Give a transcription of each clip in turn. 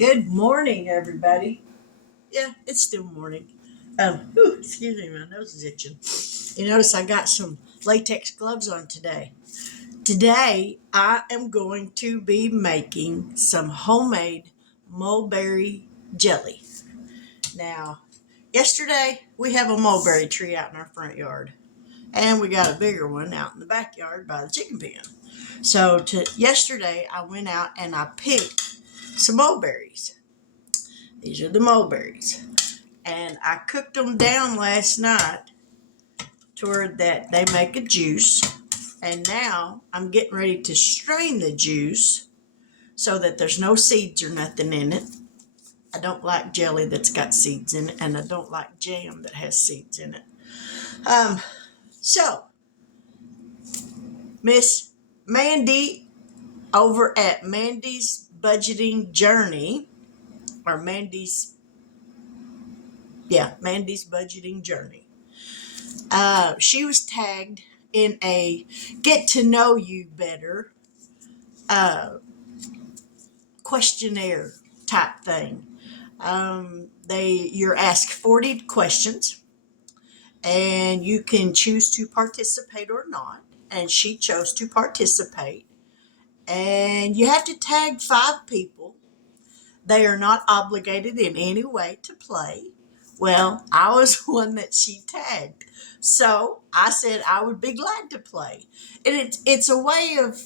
Good morning, everybody. Yeah, it's still morning. Excuse me, my nose is itching. You notice I got some latex gloves on today. Today, I am going to be making some homemade mulberry jelly. Now, yesterday we have a mulberry tree out in our front yard, and we got a bigger one out in the backyard by the chicken pen. So, yesterday I went out and I picked some mulberries. These are the mulberries. And I cooked them down last night toward that they make a juice. And now I'm getting ready to strain the juice so that there's no seeds or nothing in it. I don't like jelly that's got seeds in it, and I don't like jam that has seeds in it. So, Miss Mandy over at Mandy's Budgeting Journey, or Mandy's Budgeting Journey. She was tagged in a get to know you better questionnaire type thing. You're asked 40 questions, and you can choose to participate or not. And she chose to participate. And you have to tag 5 people. They are not obligated in any way to play. Well, I was one that she tagged. So I said I would be glad to play. And it's a way of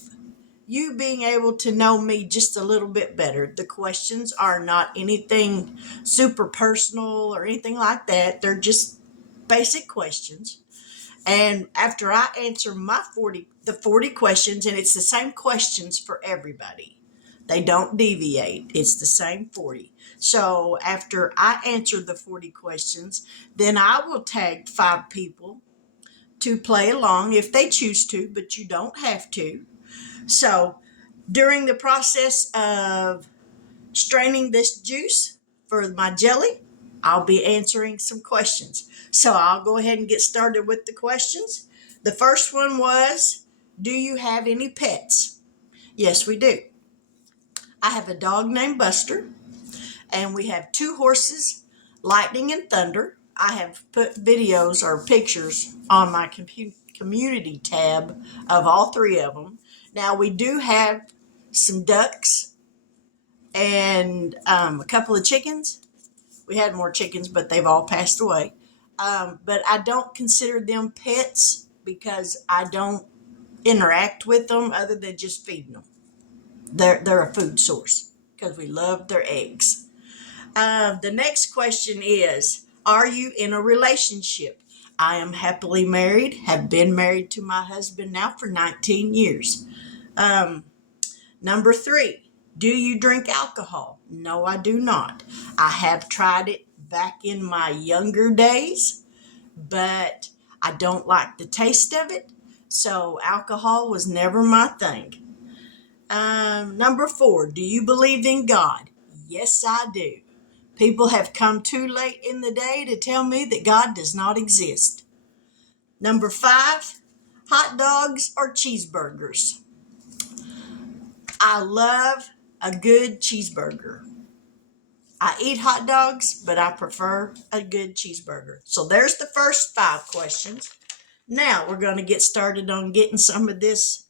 you being able to know me just a little bit better. The questions are not anything super personal or anything like that. They're just basic questions. And after I answer the 40 questions, and it's the same questions for everybody. They don't deviate. It's the same 40. So after I answer the 40 questions, then I will tag 5 people to play along if they choose to, but you don't have to. So during the process of straining this juice for my jelly, I'll be answering some questions. So I'll go ahead and get started with the questions. The first one was, do you have any pets? Yes, we do. I have a dog named Buster, and we have 2 horses, Lightning and Thunder. I have put videos or pictures on my community tab of all 3 of them. Now, we do have some ducks and a couple of chickens. We had more chickens, but they've all passed away. But I don't consider them pets because I don't interact with them other than just feeding them. They're a food source because we love their eggs. The next question is, are you in a relationship? I am happily married, have been married to my husband now for 19 years. Number 3, do you drink alcohol? No, I do not. I have tried it back in my younger days, but I don't like the taste of it. So alcohol was never my thing. Number 4, do you believe in God? Yes, I do. People have come too late in the day to tell me that God does not exist. Number 5, hot dogs or cheeseburgers? I love a good cheeseburger. I eat hot dogs, but I prefer a good cheeseburger. So there's the first 5 questions. Now we're going to get started on getting some of this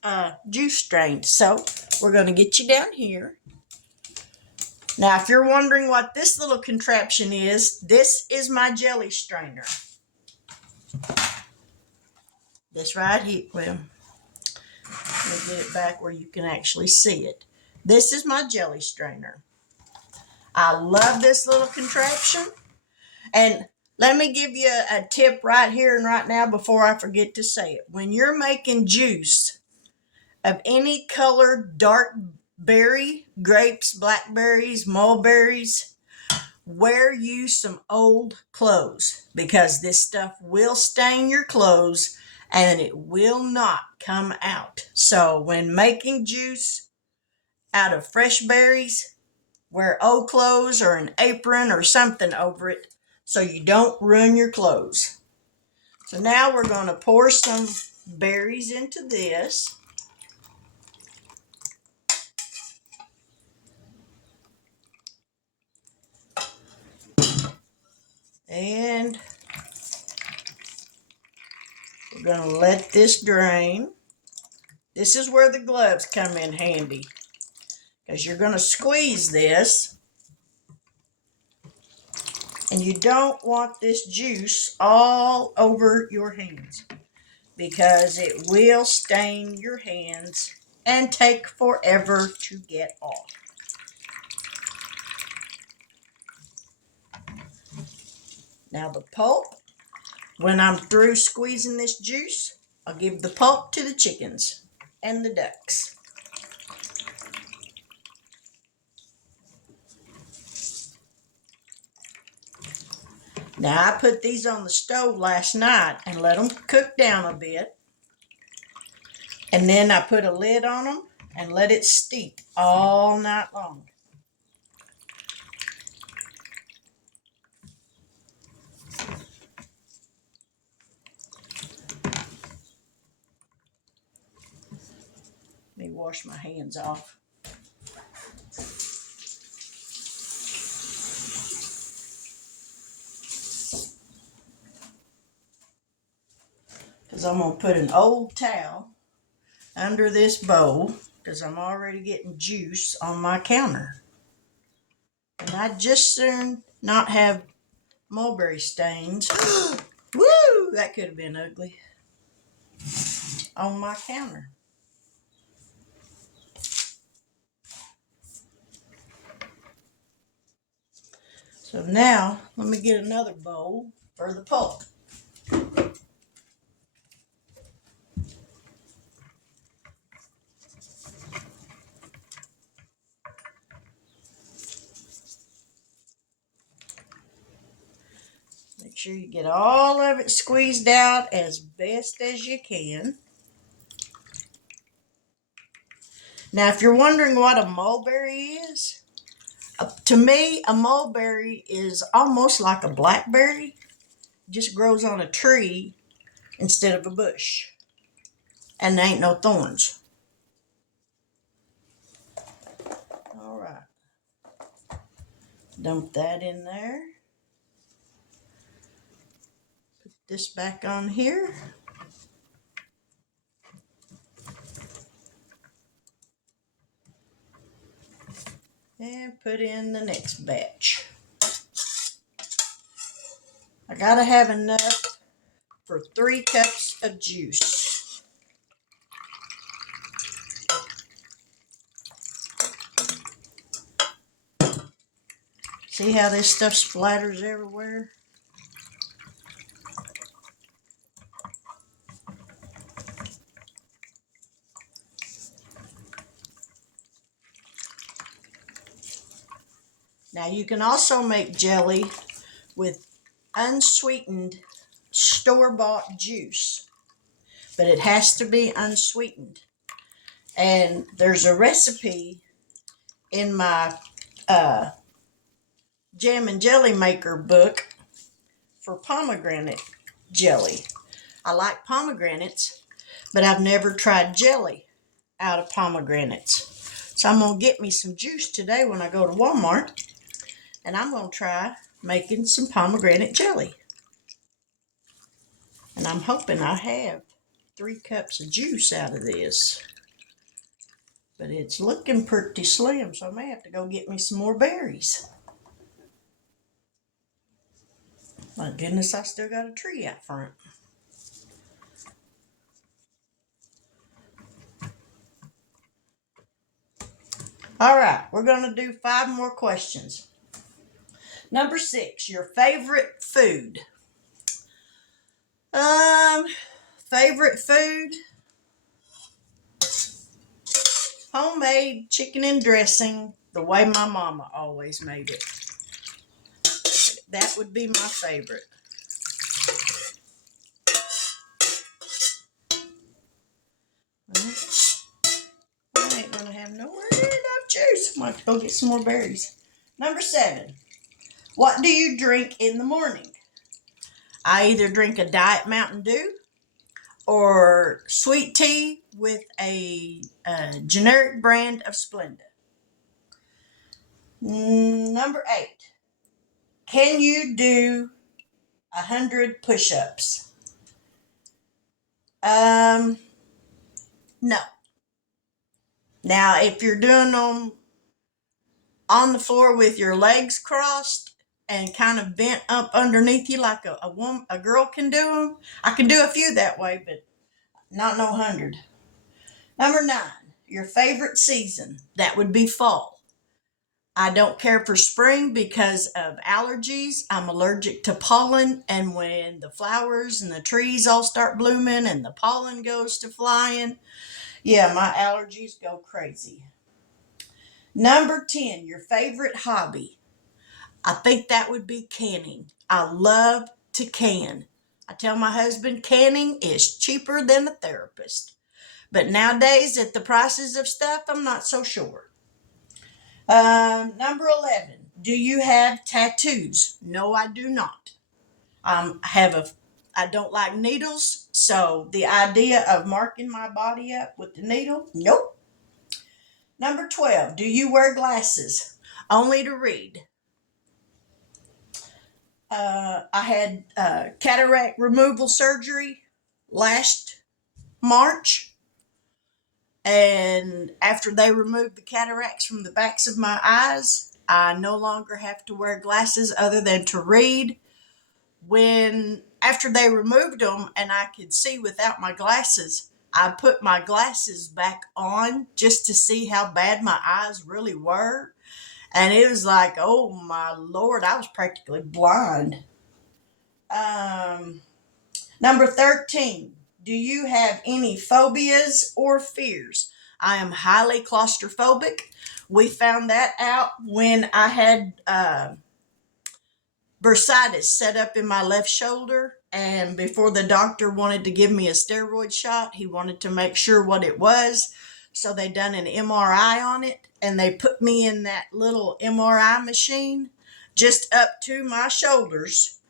juice strained. So we're going to get you down here. Now, if you're wondering what this little contraption is, this is my jelly strainer. This right here, well, let me get it back where you can actually see it. This is my jelly strainer. I love this little contraption. And let me give you a tip right here and right now before I forget to say it. When you're making juice of any colored dark berry, grapes, blackberries, mulberries, wear you some old clothes because this stuff will stain your clothes and it will not come out. So when making juice out of fresh berries, wear old clothes or an apron or something over it so you don't ruin your clothes. So now we're going to pour some berries into this. And we're going to let this drain. This is where the gloves come in handy, because you're going to squeeze this, and you don't want this juice all over your hands, because it will stain your hands and take forever to get off. Now the pulp, when I'm through squeezing this juice, I'll give the pulp to the chickens and the ducks. Now I put these on the stove last night and let them cook down a bit. And then I put a lid on them and let it steep all night long. Let me wash my hands off. Because I'm going to put an old towel under this bowl, because I'm already getting juice on my counter. And I'd just soon not have mulberry stains. Woo! That could have been ugly. On my counter. So now, let me get another bowl for the pulp. Make sure you get all of it squeezed out as best as you can. Now, if you're wondering what a mulberry is, to me, a mulberry is almost like a blackberry. It just grows on a tree instead of a bush. And there ain't no thorns. All right. Dump that in there. Put this back on here. And put in the next batch. I gotta have enough for 3 cups of juice. See how this stuff splatters everywhere? Now you can also make jelly with unsweetened store-bought juice, but it has to be unsweetened. And there's a recipe in my jam and jelly maker book for pomegranate jelly. I like pomegranates, but I've never tried jelly out of pomegranates. So I'm going to get me some juice today when I go to Walmart, and I'm going to try making some pomegranate jelly. And I'm hoping I have 3 cups of juice out of this. But it's looking pretty slim, so I may have to go get me some more berries. My goodness, I still got a tree out front. All right, we're going to do 5 more questions. Number 6, your favorite food. Favorite food? Homemade chicken and dressing, the way my mama always made it. That would be my favorite. I ain't gonna have nowhere near enough juice. I'm gonna have to go get some more berries. Number 7, what do you drink in the morning? I either drink a Diet Mountain Dew or sweet tea with a generic brand of Splenda. Number 8, can you do 100 push-ups. No. Now, if you're doing them on the floor with your legs crossed and kind of bent up underneath you like a girl can do them, I can do a few that way, but not no 100. Number 9, your favorite season. That would be fall. I don't care for spring because of allergies. I'm allergic to pollen, and when the flowers and the trees all start blooming and the pollen goes to flying, yeah, my allergies go crazy. Number 10, your favorite hobby. I think that would be canning. I love to can. I tell my husband canning is cheaper than a therapist. But nowadays, at the prices of stuff, I'm not so sure. Number 11, do you have tattoos? No, I do not. I don't like needles, so the idea of marking my body up with the needle, nope. Number 12, do you wear glasses? Only to read. I had cataract removal surgery last March. And after they removed the cataracts from the backs of my eyes, I no longer have to wear glasses other than to read. After they removed them and I could see without my glasses, I put my glasses back on just to see how bad my eyes really were. And it was like, oh my Lord, I was practically blind. Number 13, do you have any phobias or fears? I am highly claustrophobic. We found that out when I had bursitis set up in my left shoulder. And before the doctor wanted to give me a steroid shot, he wanted to make sure what it was. So they done an MRI on it, and they put me in that little MRI machine just up to my shoulders.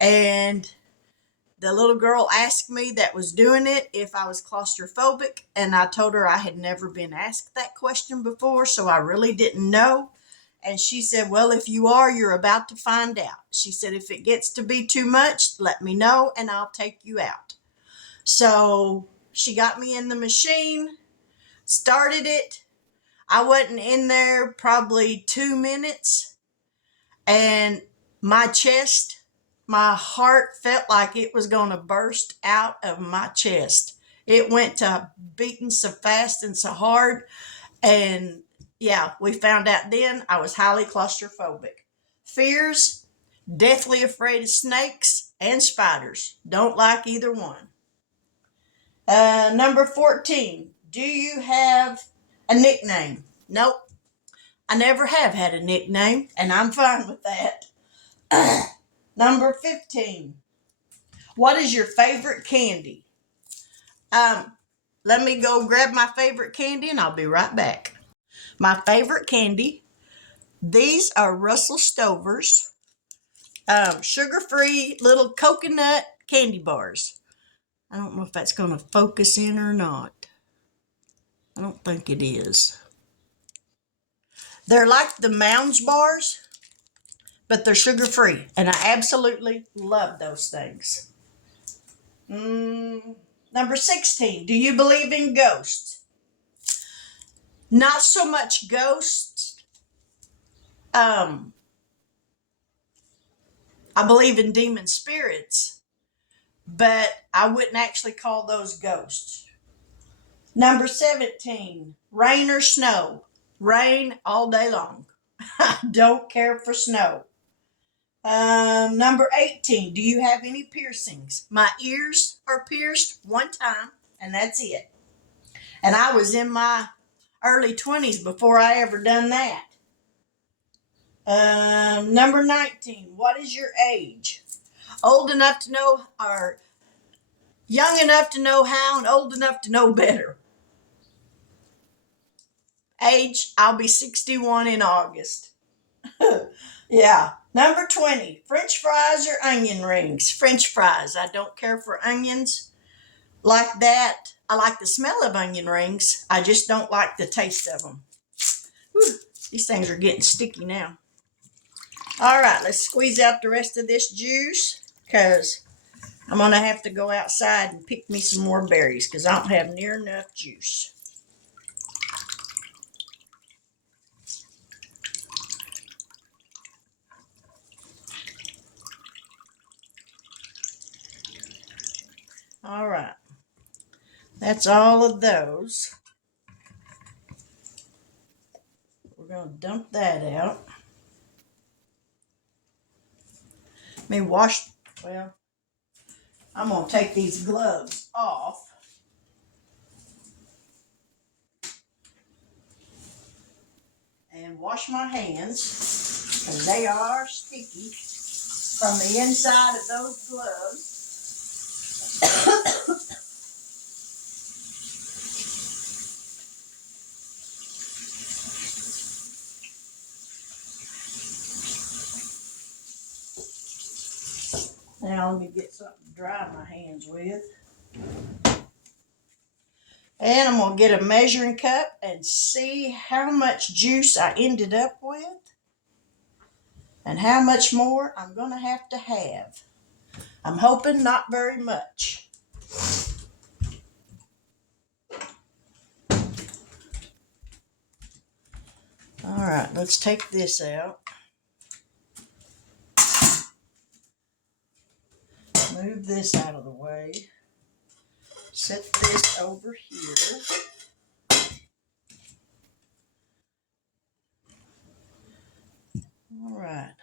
And the little girl asked me that was doing it if I was claustrophobic, and I told her I had never been asked that question before, so I really didn't know. And she said, well, if you are, you're about to find out. She said, if it gets to be too much, let me know and I'll take you out. So she got me in the machine, started it. I wasn't in there probably 2 minutes, and my heart felt like it was going to burst out of my chest. It went to beating so fast and so hard. And yeah, we found out then I was highly claustrophobic. Fears, deathly afraid of snakes and spiders. Don't like either one. Number 14, do you have a nickname? Nope. I never have had a nickname, and I'm fine with that. Number 15, what is your favorite candy? Let me go grab my favorite candy and I'll be right back. My favorite candy, these are Russell Stover's sugar-free little coconut candy bars. I don't know if that's going to focus in or not. I don't think it is. They're like the Mounds bars, but they're sugar-free, and I absolutely love those things. Number 16, do you believe in ghosts? Not so much ghosts. I believe in demon spirits, but I wouldn't actually call those ghosts. Number 17, rain or snow? Rain all day long. I don't care for snow. Number 18, do you have any piercings? My ears are pierced one time, and that's it. And I was in my early 20s before I ever done that. Number 19, what is your age? Old enough to know, or young enough to know how, and old enough to know better. Age, I'll be 61 in August. Yeah. Number 20, French fries or onion rings? French fries. I don't care for onions like that. I like the smell of onion rings. I just don't like the taste of them. Whew, these things are getting sticky now. All right, let's squeeze out the rest of this juice. because I'm going to have to go outside and pick me some more berries because I don't have near enough juice. All right. That's all of those. We're going to dump that out. Let me wash, well, I'm going to take these gloves off. And wash my hands because they are sticky from the inside of those gloves. Now let me get something to dry my hands with. And I'm going to get a measuring cup and see how much juice I ended up with and how much more I'm going to have. I'm hoping not very much. All right, let's take this out. Move this out of the way. Set this over here. All right.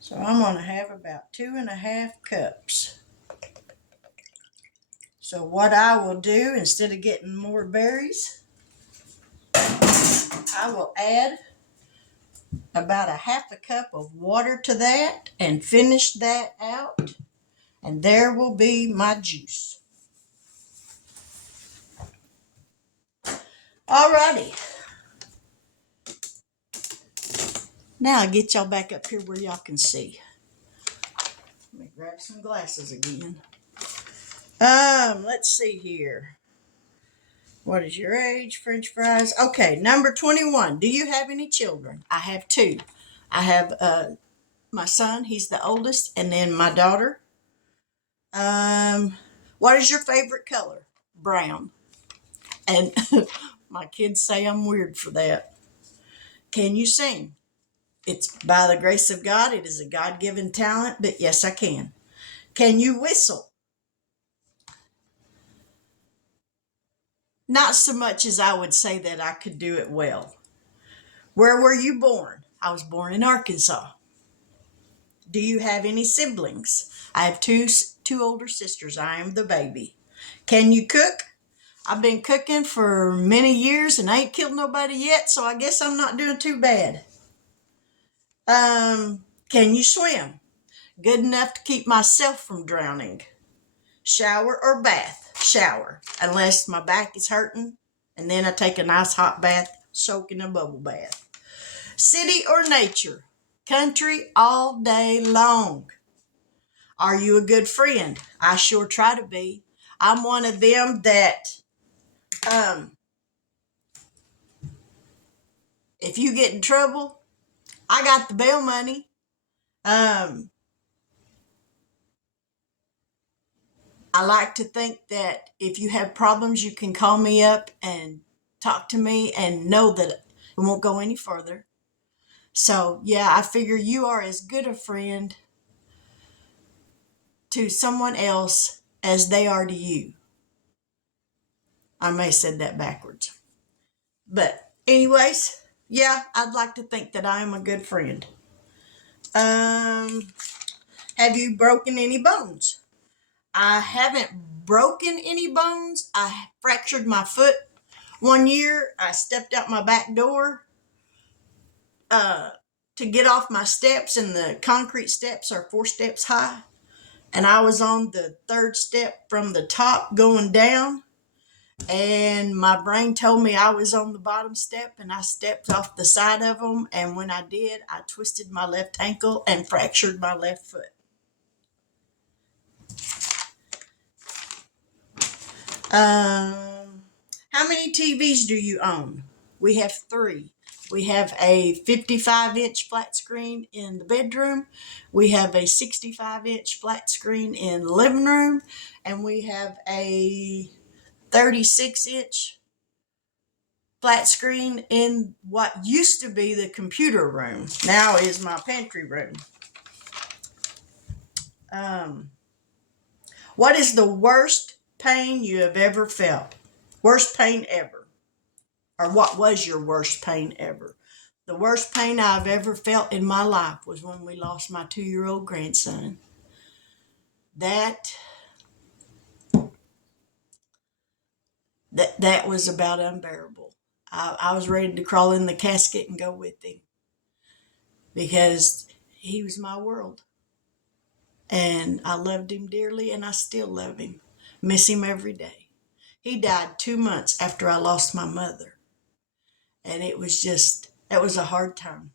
So I'm going to have about 2.5 cups. So what I will do, instead of getting more berries, I will add about 1/2 cup of water to that and finish that out. And there will be my juice. Alrighty. Now I'll get y'all back up here where y'all can see. Let me grab some glasses again. Let's see here. What is your age? French fries. Okay, number 21. Do you have any children? I have 2. I have my son, he's the oldest, and then my daughter. What is your favorite color? Brown. And my kids say I'm weird for that. Can you sing? It's by the grace of God. It is a God-given talent, but yes, I can. Can you whistle? Not so much as I would say that I could do it well. Where were you born? I was born in Arkansas. Do you have any siblings? I have two older sisters. I am the baby. Can you cook? I've been cooking for many years and I ain't killed nobody yet, so I guess I'm not doing too bad. Can you swim? Good enough to keep myself from drowning. Shower or bath? Shower, unless my back is hurting, and then I take a nice hot bath, soak in a bubble bath. City or nature? Country all day long. Are you a good friend? I sure try to be. I'm one of them that if you get in trouble, I got the bail money. I like to think that if you have problems, you can call me up and talk to me and know that it won't go any further. So, yeah, I figure you are as good a friend to someone else as they are to you. I may have said that backwards. But, anyways, yeah, I'd like to think that I am a good friend. Have you broken any bones? I haven't broken any bones. I fractured my foot one year. I stepped out my back door to get off my steps, and the concrete steps are 4 steps high. And I was on the 3rd step from the top going down. And my brain told me I was on the bottom step, and I stepped off the side of them. And when I did, I twisted my left ankle and fractured my left foot. How many TVs do you own? We have three. We have a 55-inch flat screen in the bedroom. We have a 65-inch flat screen in the living room. And we have a 36-inch flat screen in what used to be the computer room. Now is my pantry room. What is the worst pain you have ever felt? Worst pain ever. Or what was your worst pain ever? The worst pain I've ever felt in my life was when we lost my 2-year-old grandson. That was about unbearable. I was ready to crawl in the casket and go with him because he was my world. And I loved him dearly, and I still love him. Miss him every day. He died 2 months after I lost my mother. And it was a hard time.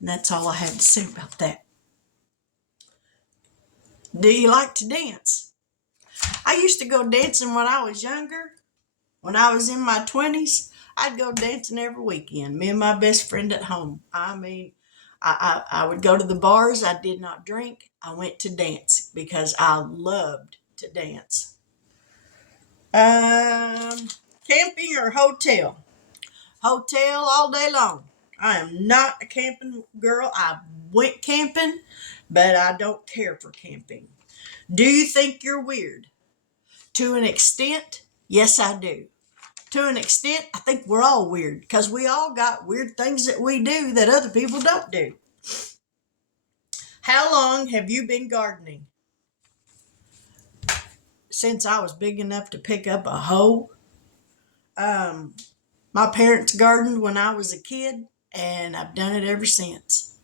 And that's all I had to say about that. Do you like to dance? I used to go dancing when I was younger. When I was in my 20s, I'd go dancing every weekend. Me and my best friend at home. I mean, I would go to the bars. I did not drink. I went to dance because I loved to dance. Camping or hotel? Hotel all day long. I am not a camping girl. I went camping, but I don't care for camping. Do you think you're weird? To an extent, yes, I do. To an extent, I think we're all weird because we all got weird things that we do that other people don't do. How long have you been gardening? Since I was big enough to pick up a hoe. My parents gardened when I was a kid, and I've done it ever since.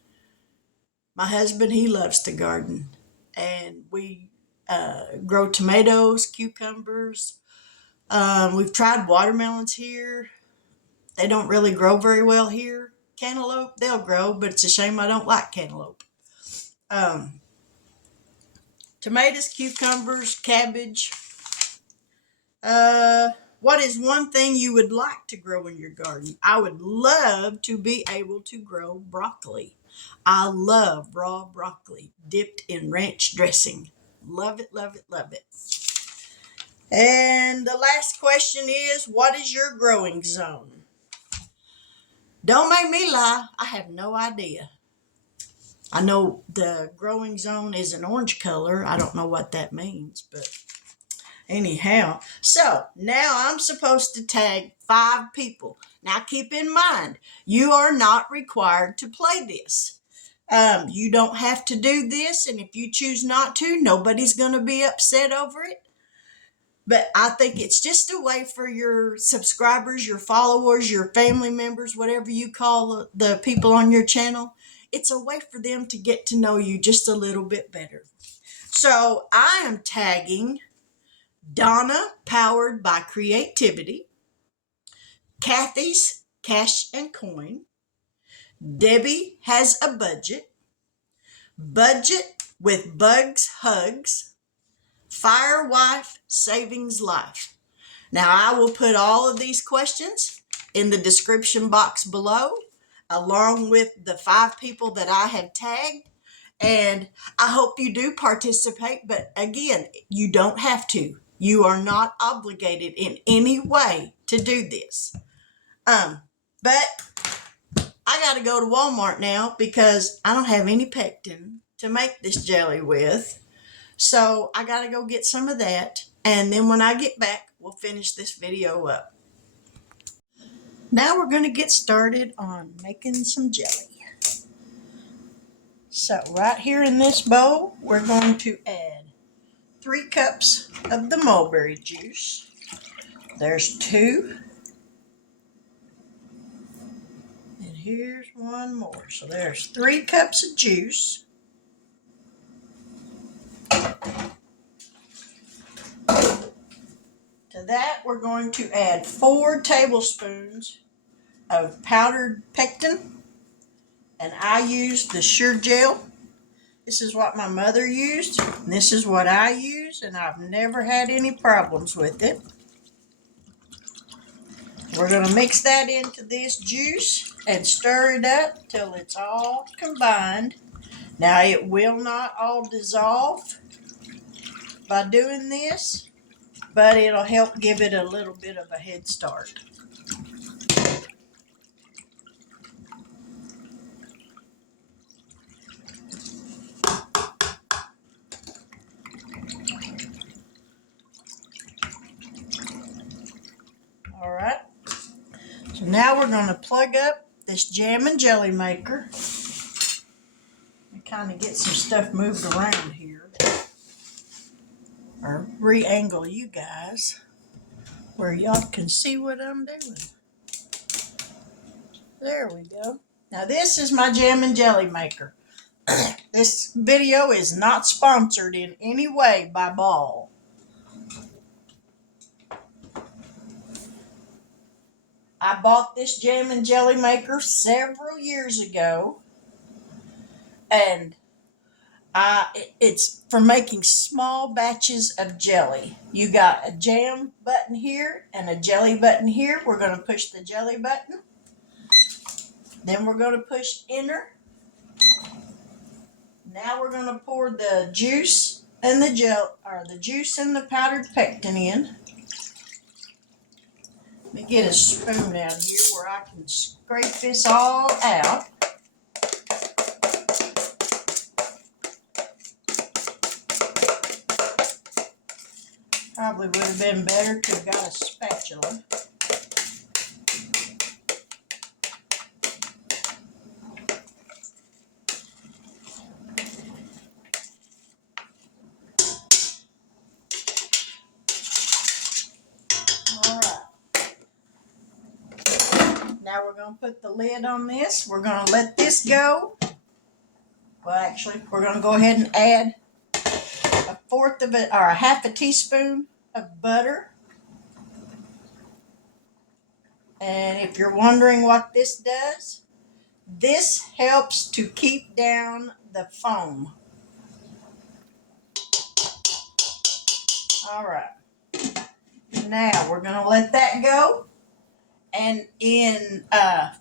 My husband, he loves to garden, and we grow tomatoes, cucumbers. We've tried watermelons here. They don't really grow very well here. Cantaloupe, they'll grow, but it's a shame I don't like cantaloupe. Tomatoes, cucumbers, cabbage. What is one thing you would like to grow in your garden? I would love to be able to grow broccoli. I love raw broccoli dipped in ranch dressing. Love it, love it, love it. And the last question is, what is your growing zone? Don't make me lie, I have no idea. I know the growing zone is an orange color. I don't know what that means, but anyhow. So now I'm supposed to tag 5 people. Now keep in mind, you are not required to play this. You don't have to do this, and if you choose not to, nobody's going to be upset over it. But I think it's just a way for your subscribers, your followers, your family members, whatever you call the people on your channel. It's a way for them to get to know you just a little bit better. So I am tagging Donna, powered by creativity, Kathy's Cash and Coin, Debbie has a budget, Budget with Bugs Hugs, Firewife Savings Life. Now, I will put all of these questions in the description box below, along with the 5 people that I have tagged. And I hope you do participate. But again, you don't have to. You are not obligated in any way to do this. But I got to go to Walmart now because I don't have any pectin to make this jelly with. So I got to go get some of that. And then when I get back, we'll finish this video up. Now we're going to get started on making some jelly. So right here in this bowl, we're going to add 3 cups of the mulberry juice. There's 2. And here's 1 more. So there's 3 cups of juice. To that, we're going to add 4 tablespoons of powdered pectin. And I used the Sure Gel. This is what my mother used. And this is what I use. And I've never had any problems with it. We're going to mix that into this juice and stir it up till it's all combined. Now, it will not all dissolve by doing this, but it'll help give it a little bit of a head start. All right. So now we're going to plug up this jam and jelly maker and kind of get some stuff moved around here, or re-angle you guys where y'all can see what I'm doing. There we go. Now this is my jam and jelly maker. This video is not sponsored in any way by Ball. I bought this jam and jelly maker several years ago, and it's for making small batches of jelly. You got a jam button here and a jelly button here. We're going to push the jelly button. Then we're going to push enter. Now we're going to pour the juice and the the juice and the powdered pectin in. Let me get a spoon out here where I can scrape this all out. Probably would have been better to have got a spatula. Now we're going to put the lid on this. We're going to let this go. Well, actually, we're going to go ahead and add a half a teaspoon of butter. And if you're wondering what this does, this helps to keep down the foam. All right. Now we're going to let that go. And in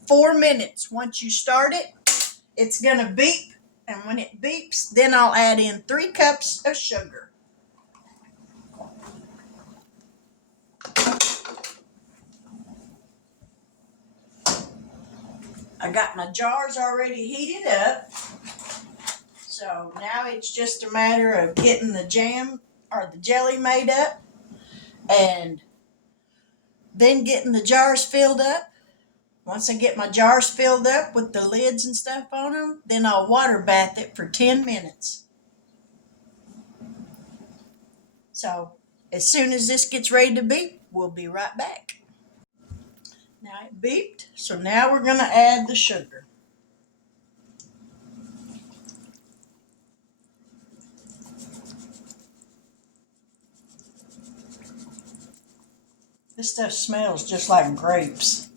4 minutes, once you start it, it's going to beep. And when it beeps, then I'll add in 3 cups of sugar. I got my jars already heated up. So now it's just a matter of getting the jam or the jelly made up and then getting the jars filled up. Once I get my jars filled up with the lids and stuff on them, then I'll water bath it for 10 minutes. So as soon as this gets ready to beep, we'll be right back. Now it beeped, so now we're going to add the sugar. This stuff smells just like grapes.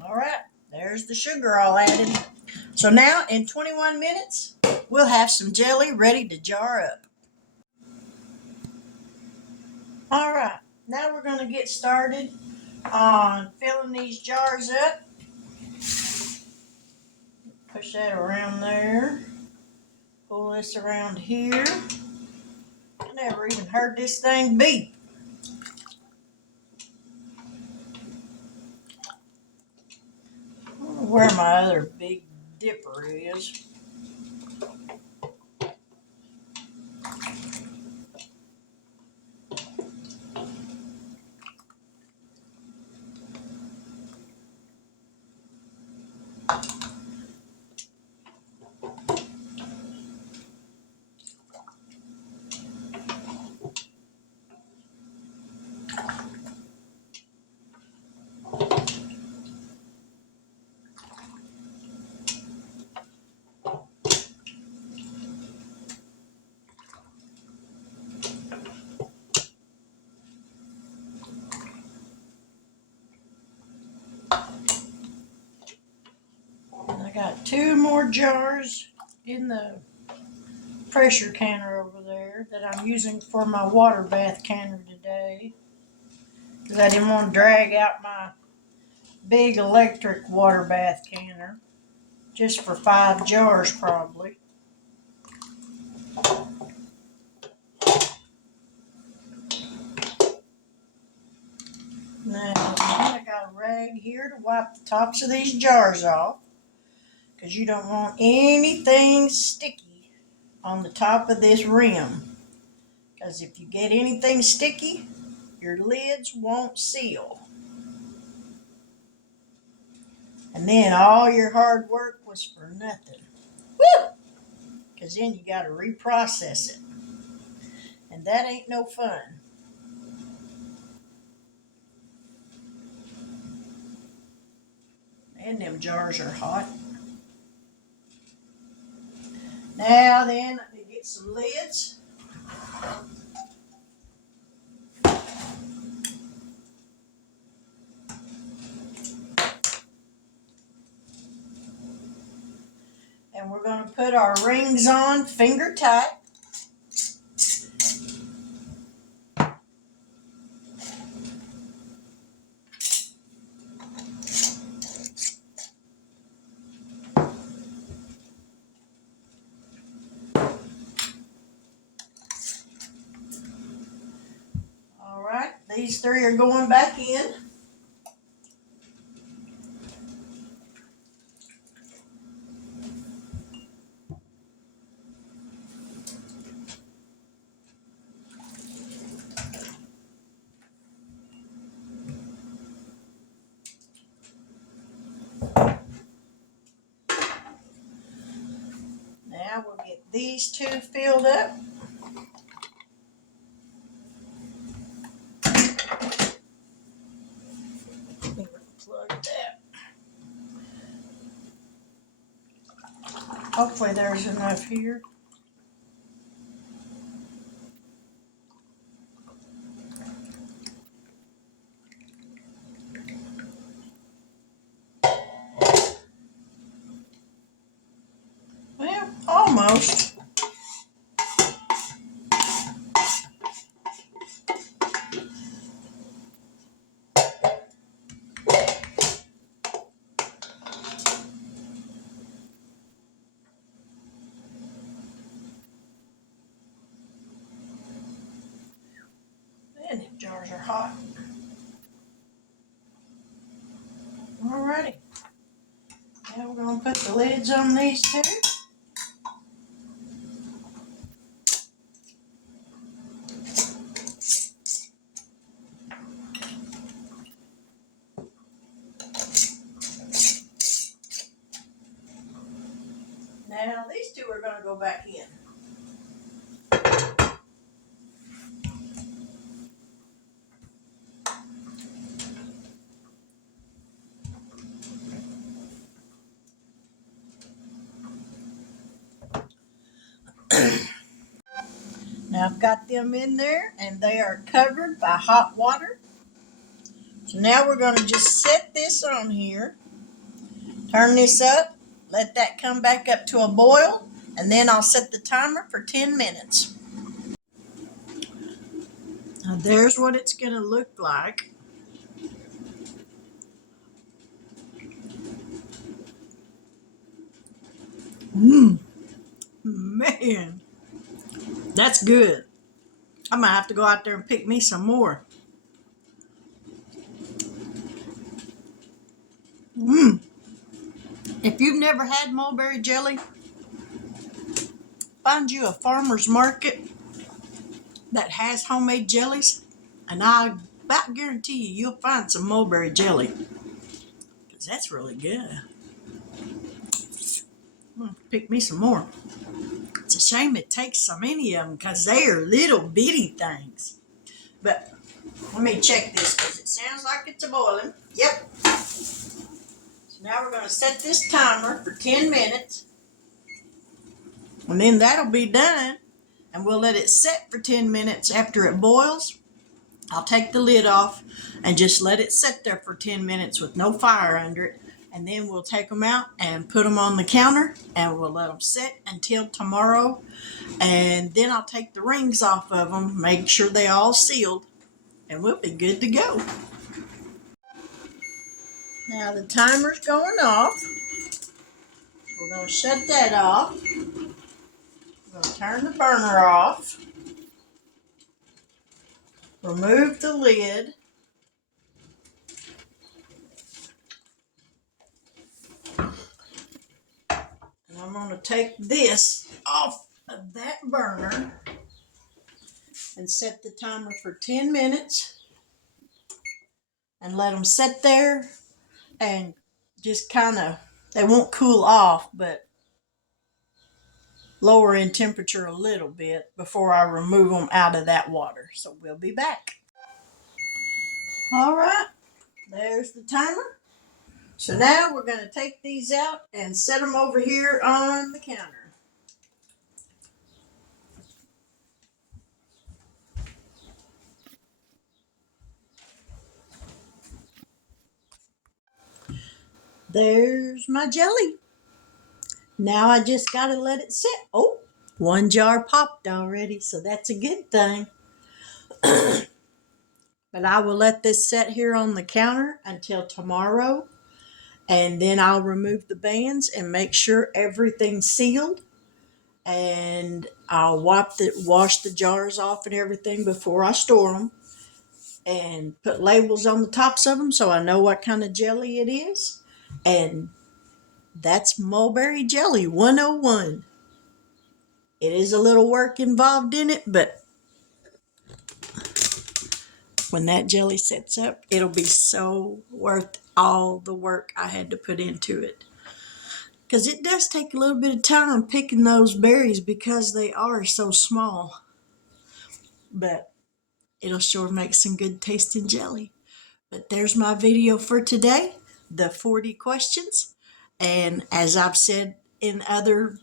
All right, there's the sugar all added. So now in 21 minutes, we'll have some jelly ready to jar up. All right, now we're going to get started on filling these jars up. Push that around there. Pull this around here. I never even heard this thing beep. I don't know where my other big dipper is. I got 2 more jars in the pressure canner over there that I'm using for my water bath canner today. Because I didn't want to drag out my big electric water bath canner. Just for 5 jars probably. Now I got a rag here to wipe the tops of these jars off. Because you don't want anything sticky on the top of this rim. Because if you get anything sticky, your lids won't seal. And then all your hard work was for nothing. Woo! Because then you got to reprocess it. And that ain't no fun. And them jars are hot. Now then, let me get some lids. And we're going to put our rings on finger tight. All right, these 3 are going back in. Now we'll get these 2 filled up. Plug that. Hopefully there's enough here. Well, almost. And the jars are hot. Alrighty. Now we're going to put the lids on these 2. Now these 2 are going to go back in. Now I've got them in there and they are covered by hot water. So now we're going to just set this on here, turn this up, let that come back up to a boil, and then I'll set the timer for 10 minutes. Now there's what it's going to look like. Man, that's good. I might have to go out there and pick me some more. If you've never had mulberry jelly, find you a farmer's market that has homemade jellies, and I about guarantee you'll find some mulberry jelly, because that's really good. I'm going to pick me some more. It's a shame it takes so many of them because they are little bitty things. But let me check this because it sounds like it's a-boiling. Yep. So now we're going to set this timer for 10 minutes. And then that'll be done. And we'll let it set for 10 minutes after it boils. I'll take the lid off and just let it sit there for 10 minutes with no fire under it. And then we'll take them out and put them on the counter and we'll let them sit until tomorrow. And then I'll take the rings off of them, make sure they're all sealed, and we'll be good to go. Now the timer's going off. We're going to shut that off. We're going to turn the burner off. Remove the lid. And I'm going to take this off of that burner and set the timer for 10 minutes and let them sit there and just kind of, they won't cool off, but lower in temperature a little bit before I remove them out of that water. So we'll be back. All right, there's the timer. So now we're going to take these out and set them over here on the counter. There's my jelly. Now I just got to let it sit. Oh, one jar popped already, so that's a good thing. But I will let this sit here on the counter until tomorrow, and then I'll remove the bands and make sure everything's sealed. And I'll wash the jars off and everything before I store them, and put labels on the tops of them so I know what kind of jelly it is. And that's Mulberry Jelly 101. It is a little work involved in it, but when that jelly sets up, it'll be so worth all the work I had to put into it. Because it does take a little bit of time picking those berries because they are so small. But it'll sure make some good tasting jelly. But there's my video for today, the 40 questions. And as I've said in other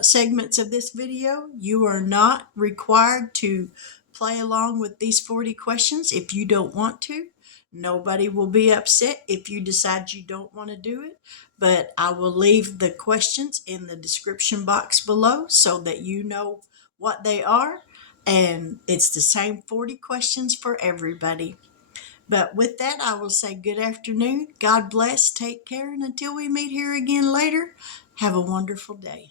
segments of this video, you are not required to play along with these 40 questions if you don't want to. Nobody will be upset if you decide you don't want to do it, but I will leave the questions in the description box below so that you know what they are, and it's the same 40 questions for everybody. But with that, I will say good afternoon, God bless, take care, and until we meet here again later, have a wonderful day.